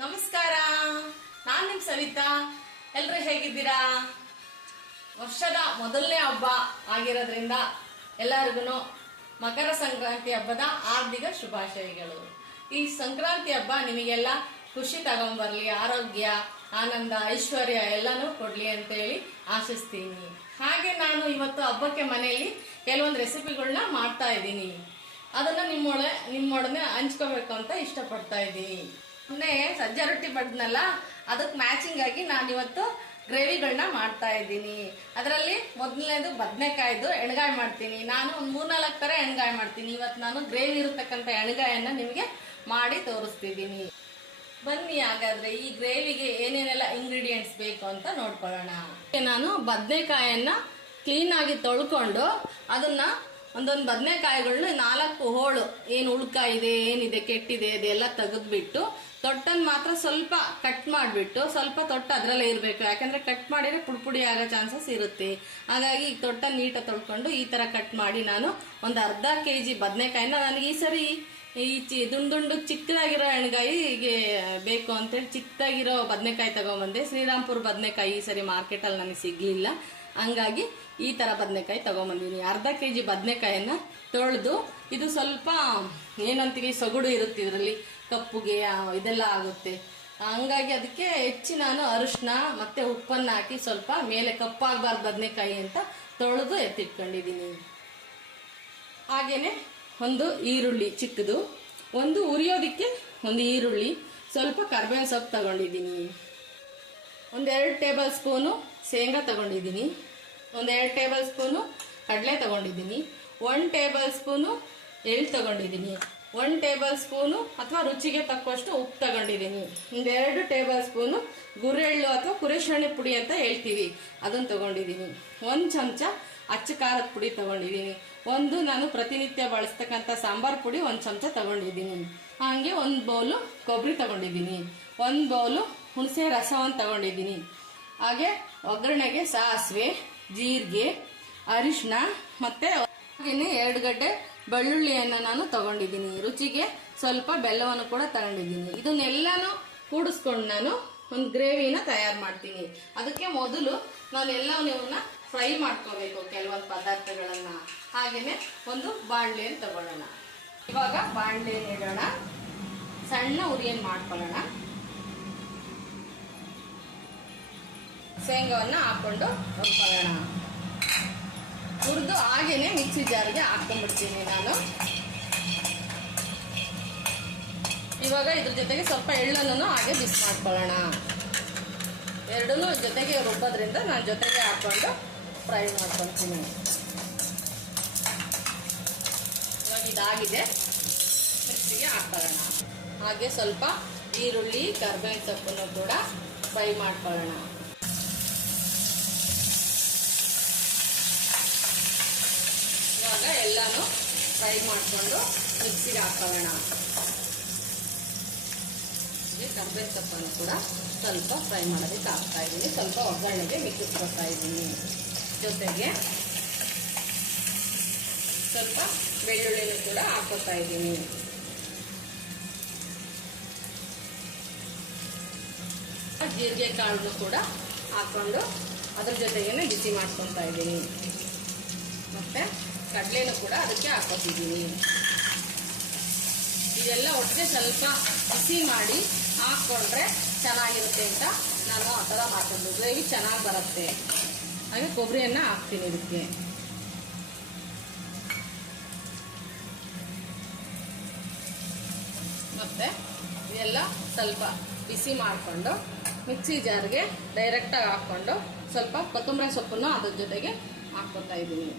ನಮಸ್ಕಾರ, ನಾನು ನಿಮ್ ಸವಿತಾ. ಎಲ್ರು ಹೇಗಿದ್ದೀರಾ? ವರ್ಷದ ಮೊದಲನೇ ಹಬ್ಬ ಆಗಿರೋದ್ರಿಂದ ಎಲ್ಲರಿಗೂ ಮಕರ ಸಂಕ್ರಾಂತಿ ಹಬ್ಬದ ಹಾರ್ದಿಕ ಶುಭಾಶಯಗಳು. ಈ ಸಂಕ್ರಾಂತಿ ಹಬ್ಬ ನಿಮಗೆಲ್ಲ ಖುಷಿ ತಗೊಂಬರ್ಲಿ, ಆರೋಗ್ಯ, ಆನಂದ, ಐಶ್ವರ್ಯ ಎಲ್ಲನೂ ಕೊಡ್ಲಿ ಅಂತೇಳಿ ಆಶಿಸ್ತೀನಿ. ಹಾಗೆ ನಾನು ಇವತ್ತು ಹಬ್ಬಕ್ಕೆ ಮನೆಯಲ್ಲಿ ಕೆಲವೊಂದು ರೆಸಿಪಿಗಳನ್ನ ಮಾಡ್ತಾ ಇದ್ದೀನಿ. ಅದನ್ನ ನಿಮ್ಮೊಡನೆ ಹಂಚ್ಕೋಬೇಕು ಅಂತ ಇಷ್ಟಪಡ್ತಾ ಇದ್ದೀನಿ. ಮೊನ್ನೆ ಸಜ್ಜೆ ರೊಟ್ಟಿ ಬಡ್ದ್ನಲ್ಲ, ಅದಕ್ಕೆ ಮ್ಯಾಚಿಂಗ್ ಆಗಿ ನಾನು ಇವತ್ತು ಗ್ರೇವಿಗಳನ್ನ ಮಾಡ್ತಾ ಇದ್ದೀನಿ. ಅದರಲ್ಲಿ ಮೊದಲನೇದು ಬದನೆಕಾಯ್ದು ಎಣ್ಗಾಯಿ ಮಾಡ್ತೀನಿ. ನಾನು ಒಂದು 3-4 ತರ ಎಣ್ಗಾಯಿ ಮಾಡ್ತೀನಿ. ಇವತ್ತು ನಾನು ಗ್ರೇವಿ ಇರತಕ್ಕಂಥ ಎಣ್ಗಾಯನ್ನ ನಿಮಗೆ ಮಾಡಿ ತೋರಿಸ್ತಿದ್ದೀನಿ. ಬನ್ನಿ ಹಾಗಾದ್ರೆ ಈ ಗ್ರೇವಿಗೆ ಏನೇನೆಲ್ಲ ಇಂಗ್ರೀಡಿಯೆಂಟ್ಸ್ ಬೇಕು ಅಂತ ನೋಡ್ಕೊಳ್ಳೋಣ. ನಾನು ಬದನೆಕಾಯನ್ನ ಕ್ಲೀನ್ ಆಗಿ ತೊಳ್ಕೊಂಡು ಅದನ್ನ ಒಂದೊಂದು ಬದನೆಕಾಯಿಗಳನ್ನ 4 ಹೋಳು ಏನು ಉಳ್ಕ ಇದೆ, ಏನಿದೆ, ಕೆಟ್ಟಿದೆ ಅದೆಲ್ಲ ತೆಗೆದ್ಬಿಟ್ಟು ತೊಟ್ಟನ್ನು ಮಾತ್ರ ಸ್ವಲ್ಪ ಕಟ್ ಮಾಡಿಬಿಟ್ಟು ಸ್ವಲ್ಪ ತೊಟ್ಟು ಅದರಲ್ಲೇ ಇರಬೇಕು. ಯಾಕಂದ್ರೆ ಕಟ್ ಮಾಡಿದ್ರೆ ಪುಡಿ ಆಗೋ ಚಾನ್ಸಸ್ ಇರುತ್ತೆ. ಹಾಗಾಗಿ ಈ ತೊಟ್ಟನ್ನು ನೀಟಾಗಿ ತೊಳ್ಕೊಂಡು ಈ ತರ ಕಟ್ ಮಾಡಿ ನಾನು ಒಂದು ಅರ್ಧ kg ಬದನೆಕಾಯಿನ, ನನಗೆ ಈ ಸರಿ ಈ ದುಂಡು ಚಿಕ್ಕದಾಗಿರೋ ಎಣ್ಗಾಯಿಗೆ ಬೇಕು ಅಂತೇಳಿ ಚಿಕ್ಕದಾಗಿರೋ ಬದನೆಕಾಯಿ ತಗೊಂಬಂದೆ. ಶ್ರೀರಾಮ್ಪುರ ಬದನೆಕಾಯಿ ಈ ಸರಿ ಮಾರ್ಕೆಟಲ್ಲಿ ನನಗೆ ಸಿಗ್ಲಿಲ್ಲ, ಹಂಗಾಗಿ ಈ ತರ ಬದನೆಕಾಯಿ ತಗೊಂಬಂದಿನಿ. ಅರ್ಧ kg ಬದನೆಕಾಯನ್ನ ತೊಳೆದು, ಇದು ಸ್ವಲ್ಪ ಏನಂತೀವಿ ಸೊಗಡು ಇರುತ್ತೆ ಇದರಲ್ಲಿ, ಕಪ್ಪುಗೆ ಇದೆಲ್ಲ ಆಗುತ್ತೆ. ಹಂಗಾಗಿ ಅದಕ್ಕೆ ಹೆಚ್ಚಿ ನಾನು ಅರಿಶಿನ ಮತ್ತೆ ಉಪ್ಪನ್ನ ಹಾಕಿ ಸ್ವಲ್ಪ ಮೇಲೆ ಕಪ್ಪಾಗಬಾರ್ದು ಬದನೆಕಾಯಿ ಅಂತ ತೊಳೆದು ಎತ್ತಿಟ್ಕೊಂಡಿದ್ದೀನಿ. ಹಾಗೇನೆ ಒಂದು ಈರುಳ್ಳಿ ಚಿಕ್ಕದು, ಒಂದು ಉರಿಯೋದಿಕ್ಕೆ ಒಂದು ಈರುಳ್ಳಿ, ಸ್ವಲ್ಪ ಕರ್ಬೇವಿನ ಸೊಪ್ಪು ತಗೊಂಡಿದ್ದೀನಿ, 1-2 ಟೇಬಲ್ ಸ್ಪೂನು ಶೇಂಗಾ ತಗೊಂಡಿದ್ದೀನಿ, 1-2 ಟೇಬಲ್ ಸ್ಪೂನು ಕಡಲೆ ತಗೊಂಡಿದ್ದೀನಿ, 1 ಟೇಬಲ್ ಸ್ಪೂನು ಎಳ್ಳು ತಗೊಂಡಿದ್ದೀನಿ, 1 ಟೇಬಲ್ ಸ್ಪೂನು ಅಥವಾ ರುಚಿಗೆ ತಕ್ಕಷ್ಟು ಉಪ್ಪು ತಗೊಂಡಿದ್ದೀನಿ, 1-2 ಟೇಬಲ್ ಸ್ಪೂನು ಗುರೆಳ್ಳು ಅಥವಾ ಕುರೆಶಾಣಿ ಪುಡಿ ಅಂತ ಹೇಳ್ತೀವಿ, ಅದನ್ನು ತಗೊಂಡಿದ್ದೀನಿ, 1 ಚಮಚ ಅಚ್ಚ ಖಾರದ ಪುಡಿ ತಗೊಂಡಿದ್ದೀನಿ, ನಾನು ಪ್ರತಿನಿತ್ಯ ಬಳಸ್ತಕ್ಕಂಥ ಸಾಂಬಾರ್ ಪುಡಿ 1 ಚಮಚ ತಗೊಂಡಿದ್ದೀನಿ. ಹಾಗೆ 1 ಬೌಲು ಕೊಬ್ಬರಿ ತಗೊಂಡಿದ್ದೀನಿ, 1 ಬೌಲು ಹುಣಸೆ ರಸವನ್ನು ತಗೊಂಡಿದ್ದೀನಿ. ಹಾಗೆ ಒಗ್ಗರಣೆಗೆ ಸಾಸಿವೆ, ಜೀರಿಗೆ, ಅರಿಶಿನ ಮತ್ತೆ ಹಾಗೆಯೇ 2 ಗಡ್ಡೆ ಬೆಳ್ಳುಳ್ಳಿಯನ್ನು ನಾನು ತಗೊಂಡಿದ್ದೀನಿ. ರುಚಿಗೆ ಸ್ವಲ್ಪ ಬೆಲ್ಲವನ್ನು ಕೂಡ ತಗೊಂಡಿದ್ದೀನಿ. ಇದನ್ನೆಲ್ಲಾನು ಕೂಡಿಸ್ಕೊಂಡು ನಾನು ಒಂದು ಗ್ರೇವಿನ ತಯಾರು ಮಾಡ್ತೀನಿ. ಅದಕ್ಕೆ ಮೊದಲು ನಾನು ಎಲ್ಲವನ್ನ ಫ್ರೈ ಮಾಡ್ಕೋಬೇಕು ಕೆಲವೊಂದು ಪದಾರ್ಥಗಳನ್ನ. ಹಾಗೇನೆ ಒಂದು ಬಾಣಲೆಯನ್ನು ತಗೊಳ್ಳೋಣ. ಇವಾಗ ಬಾಣಲೆಯನ್ನು ಇಡೋಣ, ಸಣ್ಣ ಉರಿಯನ್ನು ಮಾಡ್ಕೊಳ್ಳೋಣ. ಶೇಂಗಾವನ್ನ ಹಾಕೊಂಡು ಹುರ್ಕೊಳ್ಳೋಣ. ಹುರಿದು ಹಾಗೇನೆ ಮಿಕ್ಸಿ ಜಾರ್ಗೆ ಹಾಕೊಂಡ್ಬಿಡ್ತೀನಿ ನಾನು. ಇವಾಗ ಇದ್ರ ಜೊತೆಗೆ ಸ್ವಲ್ಪ ಎಳ್ಳನ್ನು ಹಾಗೆ ಮಿಕ್ಸ್ ಮಾಡ್ಕೊಳ್ಳೋಣ. ಎರಡನ್ನೂ ಜೊತೆಗೆ ರುಬ್ಬೋದ್ರಿಂದ ನಾನು ಜೊತೆಗೆ ಹಾಕೊಂಡು ಫ್ರೈ ಮಾಡ್ಕೊಳ್ತೀನಿ. ಇವಾಗ ಇದಾಗಿದೆ, ಮಿಕ್ಸಿಗೆ ಹಾಕೊಳ್ಳೋಣ. ಹಾಗೆ ಸ್ವಲ್ಪ ಈರುಳ್ಳಿ, ಕರ್ಬೇವಿನ ಸೊಪ್ಪನ್ನು ಕೂಡ ಫ್ರೈ ಮಾಡ್ಕೊಳ್ಳೋಣ. ಇವಾಗ ಎಲ್ಲಾನು ಫ್ರೈ ಮಾಡಿಕೊಂಡು ಮಿಕ್ಸಿಗೆ ಹಾಕೊಳ್ಳೋಣ. ಕರ್ಬೇವಿನ ಸೊಪ್ಪನ್ನು ಕೂಡ ಸ್ವಲ್ಪ ಫ್ರೈ ಮಾಡೋದಕ್ಕೆ ಹಾಕ್ತಾ ಇದ್ದೀನಿ. ಸ್ವಲ್ಪ ಒಗ್ಗರಣೆಗೆ ಮಿಕ್ಕಿಸ್ಕೊತಾ ಇದ್ದೀನಿ. ಜೊತೆಗೆ ಸ್ವಲ್ಪ ಬೆಳ್ಳುಳ್ಳಿನೂ ಕೂಡ ಹಾಕೋತಾ ಇದ್ದೀನಿ. ಜೀರಿಗೆ ಕಾಳನ್ನು ಕೂಡ ಹಾಕೊಂಡು ಅದ್ರ ಜೊತೆಗೇನೆ ಬಿಸಿ ಮಾಡ್ಕೊತಾ ಇದ್ದೀನಿ. ಮತ್ತೆ ಕಡಲೆನೂ ಕೂಡ ಅದಕ್ಕೆ ಹಾಕೋತಿದ್ದೀನಿ. ಇದೆಲ್ಲ ಒಟ್ಟಿಗೆ ಸ್ವಲ್ಪ ಬಿಸಿ ಮಾಡಿ ಹಾಕ್ಕೊಂಡ್ರೆ ಚೆನ್ನಾಗಿರುತ್ತೆ ಅಂತ ನಾನು ಆ ಥರ ಮಾಡ್ಕೊಂಡು ಗ್ರೇವಿ ಚೆನ್ನಾಗಿ ಬರುತ್ತೆ. ಹಾಗೆ ಕೊಬ್ಬರಿಯನ್ನು ಹಾಕ್ತೀನಿ ಇದಕ್ಕೆ. ಮತ್ತೆ ಇದೆಲ್ಲ ಸ್ವಲ್ಪ ಬಿಸಿ ಮಾಡಿಕೊಂಡು ಮಿಕ್ಸಿ ಜಾರ್ಗೆ ಡೈರೆಕ್ಟಾಗಿ ಹಾಕ್ಕೊಂಡು ಸ್ವಲ್ಪ ಕೊತ್ತಂಬರಿ ಸೊಪ್ಪನ್ನು ಅದ್ರ ಜೊತೆಗೆ ಹಾಕ್ಕೊತಾ ಇದ್ದೀನಿ.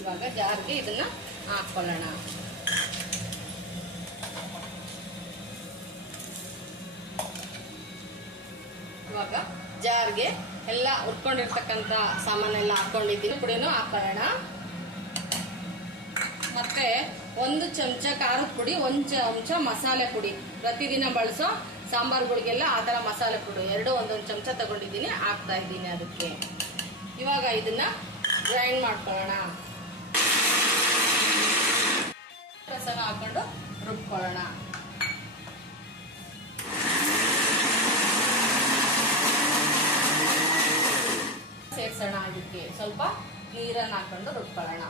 ಇವಾಗ ಜಾರ್ಗೆ ಇದನ್ನ ಹಾಕೊಳ್ಳೋಣ. ಇವಾಗ ಜಾರ್ಗೆ ಎಲ್ಲ ಹುರ್ಕೊಂಡಿರ್ತಕ್ಕಂಥ ಸಾಮಾನೆಲ್ಲ ಹಾಕೊಂಡಿದ್ದೀನಿ, ಪುಡಿನೂ ಹಾಕೊಳ್ಳೋಣ. ಮತ್ತೆ 1 ಚಮಚ ಖಾರದ ಪುಡಿ, 1 ಚಮಚ ಮಸಾಲೆ ಪುಡಿ, ಪ್ರತಿದಿನ ಬಳಸೋ ಸಾಂಬಾರುಗಳಿಗೆಲ್ಲ ಆ ಥರ ಮಸಾಲೆ ಪುಡಿ ಎರಡು 1 ಚಮಚ ತಗೊಂಡಿದ್ದೀನಿ, ಹಾಕ್ತಾ ಇದ್ದೀನಿ ಅದಕ್ಕೆ. ಇವಾಗ ಇದನ್ನ ಗ್ರೈಂಡ್ ಮಾಡ್ಕೊಳ್ಳೋಣ. ಸಹ ಹಾಕೊಂಡು ರುಬ್ಕೊಳ್ಳೋಣ. ಸೇರ್ಸೋಣ. ಅದಕ್ಕೆ ಸ್ವಲ್ಪ ನೀರನ್ನು ಹಾಕೊಂಡು ರುಬ್ಕೊಳ್ಳೋಣ.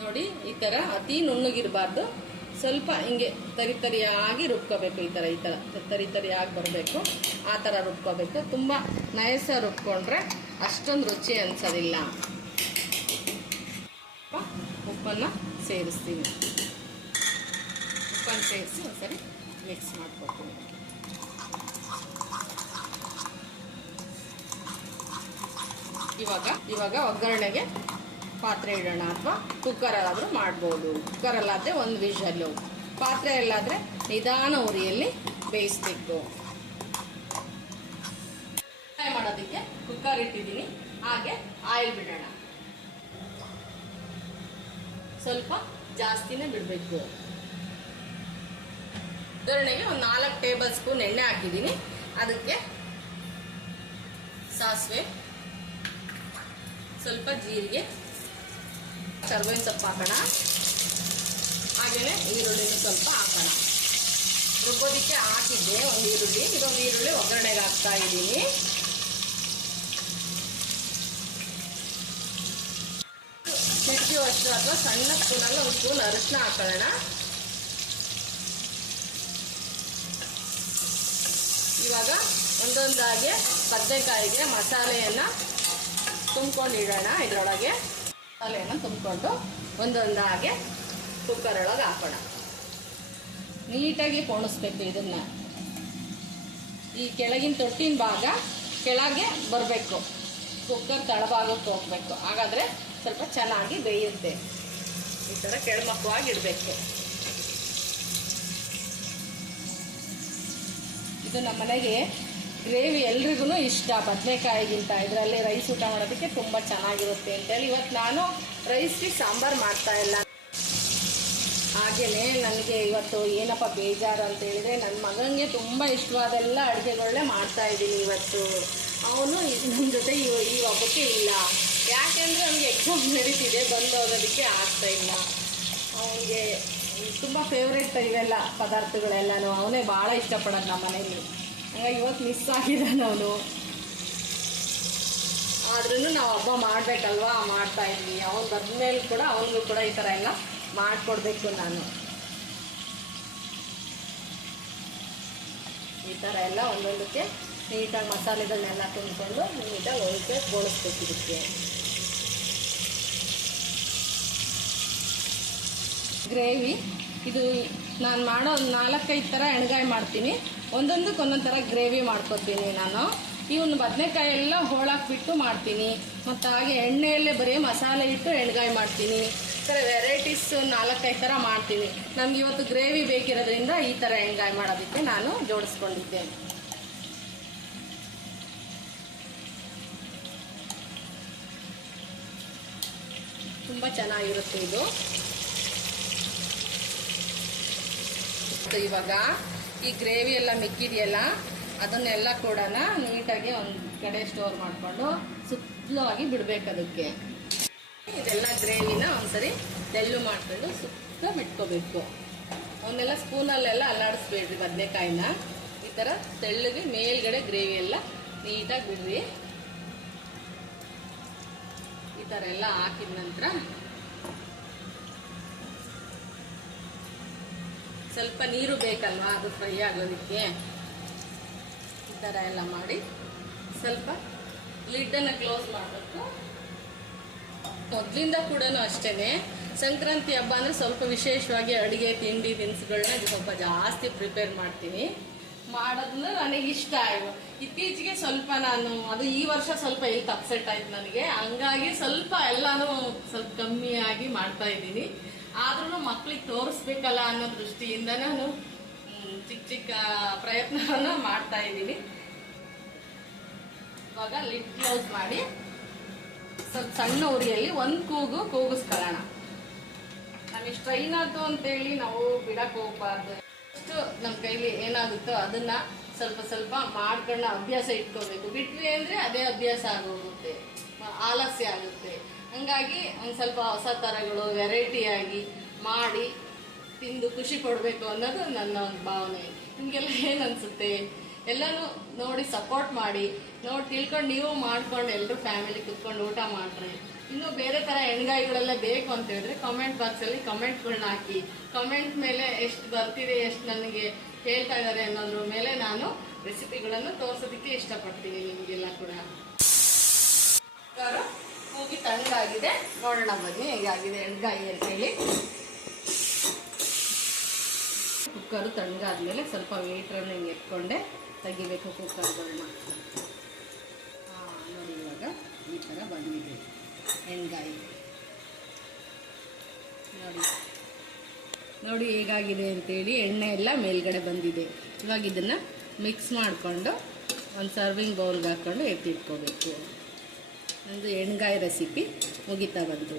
ನೋಡಿ, ಈ ತರ ಅತಿ ನುಣ್ಣಗಿರಬಾರ್ದು, ಸ್ವಲ್ಪ ಹಿಂಗೆ ತರಿಯಾಗಿ ರುಬ್ಕೋಬೇಕು. ಈ ತರ ತರಿಯಾಗಿ ಬರಬೇಕು, ಆ ಥರ ರುಬ್ಕೋಬೇಕು. ತುಂಬ ನಯಸ ರುಬ್ಕೊಂಡ್ರೆ ಅಷ್ಟೊಂದು ರುಚಿ ಅನ್ಸೋದಿಲ್ಲ. ಉಪ್ಪನ್ನು ಸೇರಿಸ್ತೀನಿ. ಉಪ್ಪನ್ನು ಸೇರಿಸಿ ಒಂದ್ಸರಿ ಮಿಕ್ಸ್ ಮಾಡ್ಕೊತೀನಿ. ಇವಾಗ ಒಗ್ಗರಣೆಗೆ ಪಾತ್ರೆ ಇಡೋಣ, ಅಥವಾ ಕುಕ್ಕರಲ್ಲಾದರೂ ಮಾಡ್ಬೋದು. ಕುಕ್ಕರಲ್ಲಾದರೆ ಒಂದು ವಿಷಲ್ಲು, ಪಾತ್ರೆ ಎಲ್ಲಾದರೆ ನಿಧಾನ ಉರಿಯಲ್ಲಿ ಬೇಯಿಸ್ಬೇಕು. ಫ್ರೈ ಮಾಡೋದಕ್ಕೆ ಕುಕ್ಕರ್ ಇಟ್ಟಿದ್ದೀನಿ. ಹಾಗೆ ಆಯಿಲ್ ಬಿಡೋಣ. ಸ್ವಲ್ಪ ಜಾಸ್ತಿನೇ ಬಿಡಬೇಕು. ಒಗ್ಗರಣೆಗೆ ಒಂದು 4 ಟೇಬಲ್ ಸ್ಪೂನ್ ಎಣ್ಣೆ ಹಾಕಿದ್ದೀನಿ. ಅದಕ್ಕೆ ಸಾಸಿವೆ, ಸ್ವಲ್ಪ ಜೀರಿಗೆ, ಕರಿಬೇವಿನ ಸೊಪ್ಪು ಹಾಕೋಣ. ಹಾಗೆಯೇ ಈರುಳ್ಳಿನೂ ಸ್ವಲ್ಪ ಹಾಕೋಣ. ರುಬ್ಬೋದಕ್ಕೆ ಹಾಕಿದ್ದೆ ಒಂದು ಈರುಳ್ಳಿ. ಇದೊಂದು ಈರುಳ್ಳಿ ಒಗ್ಗರಣೆಗೆ ಹಾಕ್ತಾ ಇದ್ದೀನಿ. ಚಿಟಿಕೆ ಅಷ್ಟು ಅಥವಾ ಸಣ್ಣ ಸ್ಪೂನಲ್ಲಿ ಒಂದು ಸ್ಪೂನ್ ಅರಿಶಿನ ಹಾಕೋಣ. ಇವಾಗ ಒಂದೊಂದಾಗಿ ಬದನೆಕಾಯಿಗೆ ಮಸಾಲೆಯನ್ನು ತುಂಬ್ಕೊಂಡಿಡೋಣ. ಇದರೊಳಗೆ ಮಸಾಲೆಯನ್ನು ತುಂಬಿಕೊಂಡು ಒಂದೊಂದಾಗೆ ಕುಕ್ಕರ್ ಒಳಗೆ ಹಾಕೋಣ. ನೀಟಾಗಿ ಪೋಣಿಸ್ಬೇಕು. ಇದನ್ನು ಈ ಕೆಳಗಿನ ತೊಟ್ಟಿನ ಭಾಗ ಕೆಳಗೆ ಬರಬೇಕು, ಕುಕ್ಕರ್ ತಳಭಾಗಕ್ಕೆ ಹೋಗ್ಬೇಕು. ಹಾಗಾದರೆ ಸ್ವಲ್ಪ ಚೆನ್ನಾಗಿ ಬೇಯುತ್ತೆ. ಈ ಥರ ಕೆಳಮುಖವಾಗಿ ಇಡಬೇಕು. ಇದು ನಮ್ಮ ಮನೆಗೆ ಗ್ರೇವಿ ಎಲ್ರಿಗೂ ಇಷ್ಟ, ಬದನೆಕಾಯಿಗಿಂತ. ಇದರಲ್ಲಿ ರೈಸ್ ಊಟ ಮಾಡೋದಕ್ಕೆ ತುಂಬ ಚೆನ್ನಾಗಿರುತ್ತೆ ಅಂತೇಳಿ ಇವತ್ತು ನಾನು ರೈಸ್ಗೆ ಸಾಂಬಾರು ಮಾಡ್ತಾಯಿಲ್ಲ. ಹಾಗೆಯೇ ನನಗೆ ಇವತ್ತು ಏನಪ್ಪ ಬೇಜಾರು ಅಂತ ಹೇಳಿದರೆ, ನನ್ನ ಮಗನಿಗೆ ತುಂಬ ಇಷ್ಟವಾದೆಲ್ಲ ಅಡುಗೆಗಳನ್ನೇ ಮಾಡ್ತಾಯಿದ್ದೀನಿ ಇವತ್ತು. ಅವನು ನಮ್ಮ ಜೊತೆ ಈ ಹಬ್ಬಕ್ಕೆ ಇಲ್ಲ. ಯಾಕೆಂದರೆ ಅವನಿಗೆ ಎಕ್ಸಾಮ್ ನಡೀತಿದೆ, ಬಂದು ಹೋಗೋದಕ್ಕೆ ಆಗ್ತಾಯಿಲ್ಲ. ಅವನಿಗೆ ತುಂಬ ಫೇವ್ರೇಟ್ ಇವೆಲ್ಲ ಪದಾರ್ಥಗಳೆಲ್ಲನೂ. ಅವನೇ ಭಾಳ ಇಷ್ಟಪಡೋದು ನಮ್ಮ ಮನೇಲಿ. ಹಂಗಾಗಿ ಇವತ್ತು ಮಿಸ್ ಆಗಿದ್ದಾನೆ ಅವನು. ಆದ್ರೂ ನಾವು ಹಬ್ಬ ಮಾಡಬೇಕಲ್ವಾ, ಮಾಡ್ತಾಯಿದ್ವಿ. ಅವನು ಬಂದಮೇಲೆ ಕೂಡ ಅವನಿಗೂ ಕೂಡ ಈ ಥರ ಎಲ್ಲ ಮಾಡಿಕೊಡ್ಬೇಕು ನಾನು. ಈ ಥರ ಎಲ್ಲ ಒಂದೊಂದಕ್ಕೆ ನೀಟಾಗಿ ಮಸಾಲೆಗಳನ್ನೆಲ್ಲ ತುಂಬಿಕೊಂಡು ನೀಟಾಗಿ ಒಳಗೆ ಗೋಳಿಸ್ಬೇಕು. ಇದಕ್ಕೆ ಗ್ರೇವಿ ಇದು ನಾನು ಮಾಡೋ 4-5 ಥರ ಎಣ್ಗಾಯಿ ಮಾಡ್ತೀನಿ. ಒಂದೊಂದಕ್ಕೆ ಒಂದೊಂದು ಥರ ಗ್ರೇವಿ ಮಾಡ್ಕೊತೀನಿ ನಾನು. ಇವನು ಬದನೆಕಾಯಿ ಎಲ್ಲ ಹೋಳಾಕ್ಬಿಟ್ಟು ಮಾಡ್ತೀನಿ. ಮತ್ತು ಹಾಗೆ ಎಣ್ಣೆಯಲ್ಲೇ ಬರೀ ಮಸಾಲೆ ಇಟ್ಟು ಎಣ್ಗಾಯಿ ಮಾಡ್ತೀನಿ. ಈ ಥರ ವೆರೈಟೀಸ್ 4-5 ಥರ ಮಾಡ್ತೀನಿ. ನಮ್ಗೆ ಇವತ್ತು ಗ್ರೇವಿ ಬೇಕಿರೋದ್ರಿಂದ ಈ ಥರ ಎಣ್ಗಾಯಿ ಮಾಡೋದಕ್ಕೆ ನಾನು ಜೋಡಿಸ್ಕೊಂಡಿದ್ದೇನೆ. ತುಂಬ ಚೆನ್ನಾಗಿರುತ್ತೆ ಇದು. ಇವಾಗ ಈ ಗ್ರೇವಿ ಎಲ್ಲ ಮಿಕ್ಕಿದೆಯಲ್ಲ, ಅದನ್ನೆಲ್ಲ ಕೂಡ ನೀಟಾಗಿ ಒಂದು ಕಡೆ ಸ್ಟೋರ್ ಮಾಡಿಕೊಂಡು ಸುತ್ತಲವಾಗಿ ಬಿಡಬೇಕು. ಅದಕ್ಕೆ ಇದೆಲ್ಲ ಗ್ರೇವಿನ ಒಂದ್ಸರಿ ತೆಳ್ಳು ಮಾಡಿಕೊಂಡು ಸುತ್ತ ಬಿಟ್ಕೋಬೇಕು. ಅವನ್ನೆಲ್ಲ ಸ್ಪೂನಲ್ಲೆಲ್ಲ ಅಲ್ಲಾಡಿಸ್ಬೇಡ್ರಿ. ಬದನೆಕಾಯಿನ ಈ ಥರ ತೆಳ್ಳಗೆ ಮೇಲ್ಗಡೆ ಗ್ರೇವಿ ಎಲ್ಲ ನೀಟಾಗಿ ಬಿಡ್ರಿ. ಈ ಥರ ಎಲ್ಲ ಹಾಕಿದ ನಂತರ ಸ್ವಲ್ಪ ನೀರು ಬೇಕಲ್ವಾ ಅದು ಫ್ರೈ ಆಗೋದಕ್ಕೆ. ಈ ಥರ ಎಲ್ಲ ಮಾಡಿ ಸ್ವಲ್ಪ ಲಿಡ್ಡನ್ನು ಕ್ಲೋಸ್ ಮಾಡಬೇಕು. ಮೊದಲಿಂದ ಕೂಡ ಅಷ್ಟೇ ಸಂಕ್ರಾಂತಿ ಹಬ್ಬ ಅಂದರೆ ಸ್ವಲ್ಪ ವಿಶೇಷವಾಗಿ ಅಡುಗೆ ತಿಂಡಿ ತಿನಿಸುಗಳನ್ನ ಸ್ವಲ್ಪ ಜಾಸ್ತಿ ಪ್ರಿಪೇರ್ ಮಾಡ್ತೀನಿ. ಮಾಡೋದನ್ನ ನನಗಿಷ್ಟ. ಇತ್ತೀಚೆಗೆ ಸ್ವಲ್ಪ ನಾನು ಅದು ಈ ವರ್ಷ ಸ್ವಲ್ಪ ಹೆಲ್ತ್ ಅಪ್ಸೆಟ್ ಆಯ್ತು ನನಗೆ. ಹಂಗಾಗಿ ಸ್ವಲ್ಪ ಎಲ್ಲಾನು ಸ್ವಲ್ಪ ಕಮ್ಮಿಯಾಗಿ ಮಾಡ್ತಾ ಇದ್ದೀನಿ. ಆದ್ರೂ ಮಕ್ಳಿಗೆ ತೋರಿಸ್ಬೇಕಲ್ಲ ಅನ್ನೋ ದೃಷ್ಟಿಯಿಂದ ನಾನು ಚಿಕ್ಕ ಪ್ರಯತ್ನವನ್ನು ಮಾಡ್ತಾ ಇದ್ದೀನಿ. ಇವಾಗ ಲಿಡ್ ಕ್ಲೋಸ್ ಮಾಡಿ ಸ್ವಲ್ಪ ಸಣ್ಣ ಉರಿಯಲ್ಲಿ ಒಂದು ಕೂಗಿಸ್ಕೊಳ್ಳೋಣ. ನಮಗೆ ಸ್ಟ್ರೈನ್ ಆಯ್ತು ಅಂತೇಳಿ ನಾವು ಬಿಡಕ್ಕೆ ಹೋಗ್ಬಾರ್ದು. ಅಷ್ಟು ನಮ್ಮ ಕೈಲಿ ಏನಾಗುತ್ತೋ ಅದನ್ನ ಸ್ವಲ್ಪ ಸ್ವಲ್ಪ ಮಾಡ್ಕೊಂಡು ಅಭ್ಯಾಸ ಇಟ್ಕೋಬೇಕು. ಬಿಟ್ವಿ ಅಂದರೆ ಅದೇ ಅಭ್ಯಾಸ ಆಗೋಗುತ್ತೆ, ಆಲಸ್ಯ ಆಗುತ್ತೆ. ಹಂಗಾಗಿ ಒಂದು ಸ್ವಲ್ಪ ಹೊಸ ಥರಗಳು ವೆರೈಟಿಯಾಗಿ ಮಾಡಿ ತಿಂದು ಖುಷಿ ಪಡಬೇಕು ಅನ್ನೋದು ನನ್ನ ಒಂದು ಭಾವನೆ. ನಿಮಗೆಲ್ಲ ಏನು ಅನಿಸುತ್ತೆ? ಎಲ್ಲನೂ ನೋಡಿ ಸಪೋರ್ಟ್ ಮಾಡಿ, ನೋಡಿ ತಿಳ್ಕೊಂಡು ನೀವು ಮಾಡ್ಕೊಂಡು ಎಲ್ಲರೂ ಫ್ಯಾಮಿಲಿ ಕುತ್ಕೊಂಡು ಊಟ ಮಾಡ್ರಿ. ಇನ್ನೂ ಬೇರೆ ಥರ ಎಣ್ಗಾಯಿಗಳೆಲ್ಲ ಬೇಕು ಅಂತ ಹೇಳಿದ್ರೆ ಕಮೆಂಟ್ ಬಾಕ್ಸಲ್ಲಿ ಕಮೆಂಟ್ಗಳನ್ನ ಹಾಕಿ. ಕಮೆಂಟ್ ಮೇಲೆ ಎಷ್ಟು ಬರ್ತಿದೆ, ಎಷ್ಟು ನನಗೆ ಹೇಳ್ತಾ ಇದ್ದಾರೆ ಅನ್ನೋದ್ರ ಮೇಲೆ ನಾನು ರೆಸಿಪಿಗಳನ್ನು ತೋರಿಸೋದಕ್ಕೆ ಇಷ್ಟಪಡ್ತೀನಿ ನಿಮಗೆಲ್ಲ ಕೂಡ. ಕೂಗಿ ತಣ್ಣಗಾಗಿದೆ, ನೋಡೋಣ ಬನ್ನಿ ಹೇಗಾಗಿದೆ ಎಣ್ಗಾಯಿ ಅಂತೇಳಿ. ಕುಕ್ಕರು ತಣ್ಣಗಾದ್ಮೇಲೆ ಸ್ವಲ್ಪ ವೇಟ್ರನ್ನು ಹಿಂಗೆ ಎತ್ಕೊಂಡೆ ತೆಗಿಬೇಕು ಕುಕ್ಕರ್ಗಳನ್ನ. ನೋಡಿ ಇವಾಗ ಈ ಥರ ಬಂದಿದೆ ಎಣ್ಗಾಯಿ. ನೋಡಿ ಹೇಗಾಗಿದೆ ಅಂತೇಳಿ, ಎಣ್ಣೆ ಎಲ್ಲ ಮೇಲ್ಗಡೆ ಬಂದಿದೆ. ಇವಾಗ ಇದನ್ನು ಮಿಕ್ಸ್ ಮಾಡಿಕೊಂಡು ಒಂದು ಸರ್ವಿಂಗ್ ಬೌಲ್ಗೆ ಹಾಕ್ಕೊಂಡು ಎತ್ತಿಟ್ಕೋಬೇಕು. ಒಂದು ಎಣ್ಗಾಯಿ ರೆಸಿಪಿ ಮುಗಿತಾ ಬಂತು.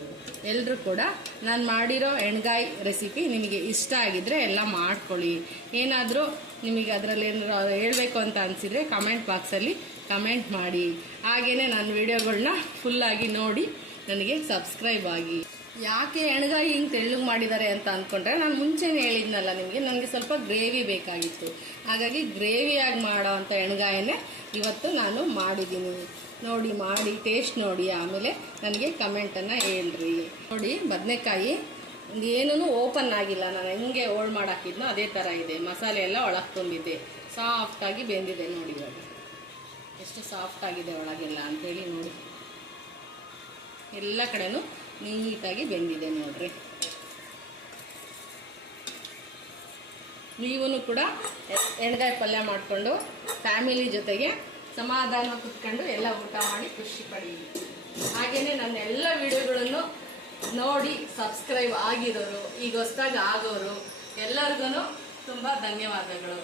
ಎಲ್ಲರೂ ಕೂಡ ನಾನು ಮಾಡಿರೋ ಎಣ್ಗಾಯಿ ರೆಸಿಪಿ ನಿಮಗೆ ಇಷ್ಟ ಆಗಿದ್ದರೆ ಎಲ್ಲ ಮಾಡ್ಕೊಳ್ಳಿ. ಏನಾದರೂ ನಿಮಗೆ ಅದರಲ್ಲಿ ಏನಾದ್ರು ಹೇಳಬೇಕು ಅಂತ ಅನಿಸಿದರೆ ಕಮೆಂಟ್ ಬಾಕ್ಸಲ್ಲಿ ಕಮೆಂಟ್ ಮಾಡಿ. ಹಾಗೆಯೇ ನನ್ನ ವಿಡಿಯೋಗಳನ್ನ ಫುಲ್ಲಾಗಿ ನೋಡಿ ನನಗೆ ಸಬ್ಸ್ಕ್ರೈಬ್ ಆಗಿ. ಯಾಕೆ ಎಣ್ಗಾಯಿ ಹಿಂಗೆ ತೆಳ್ಳಗೆ ಮಾಡಿದ್ದಾರೆ ಅಂತ ಅಂದ್ಕೊಂಡ್ರೆ, ನಾನು ಮುಂಚೆನೇ ಹೇಳಿದ್ನಲ್ಲ ನಿಮಗೆ, ನನಗೆ ಸ್ವಲ್ಪ ಗ್ರೇವಿ ಬೇಕಾಗಿತ್ತು. ಹಾಗಾಗಿ ಗ್ರೇವಿಯಾಗಿ ಮಾಡೋ ಅಂಥ ಎಣ್ಗಾಯಿನೇ ಇವತ್ತು ನಾನು ಮಾಡಿದ್ದೀನಿ. ನೋಡಿ, ಮಾಡಿ ಟೇಸ್ಟ್ ನೋಡಿ, ಆಮೇಲೆ ನನಗೆ ಕಮೆಂಟನ್ನು ಹೇಳ್ರಿ. ನೋಡಿ ಬದನೆಕಾಯಿ ಏನೂ ಓಪನ್ ಆಗಿಲ್ಲ, ನಾನು ಹೆಂಗೆ ಹೋಳು ಮಾಡಾಕಿದ್ನೋ ಅದೇ ಥರ ಇದೆ. ಮಸಾಲೆ ಎಲ್ಲ ಒಳಗೆ ತುಂಬಿದೆ, ಸಾಫ್ಟಾಗಿ ಬೆಂದಿದೆ. ನೋಡಿ ಇವಾಗ ಎಷ್ಟು ಸಾಫ್ಟಾಗಿದೆ ಒಳಗೆಲ್ಲ ಅಂತೇಳಿ. ನೋಡಿ ಎಲ್ಲ ಕಡೆನೂ ನೀಟಾಗಿ ಬೆಂದಿದೆ ನೋಡ್ರಿ. ನೀವೂ ಕೂಡ ಎಣ್ಗಾಯಿ ಪಲ್ಯ ಮಾಡಿಕೊಂಡು ಫ್ಯಾಮಿಲಿ ಜೊತೆಗೆ ಸಮಾಧಾನ ಕುತ್ಕೊಂಡು ಎಲ್ಲ ಊಟ ಮಾಡಿ ಖುಷಿ ಪಡಿ. ಹಾಗೆಯೇ ನನ್ನ ಎಲ್ಲ ವಿಡಿಯೋಗಳನ್ನು ನೋಡಿ ಸಬ್ಸ್ಕ್ರೈಬ್ ಆಗಿರೋರು, ಈಗ ಹೊಸದಾಗಿ ಆಗೋರು ಎಲ್ಲರಿಗೂ ತುಂಬ ಧನ್ಯವಾದಗಳು.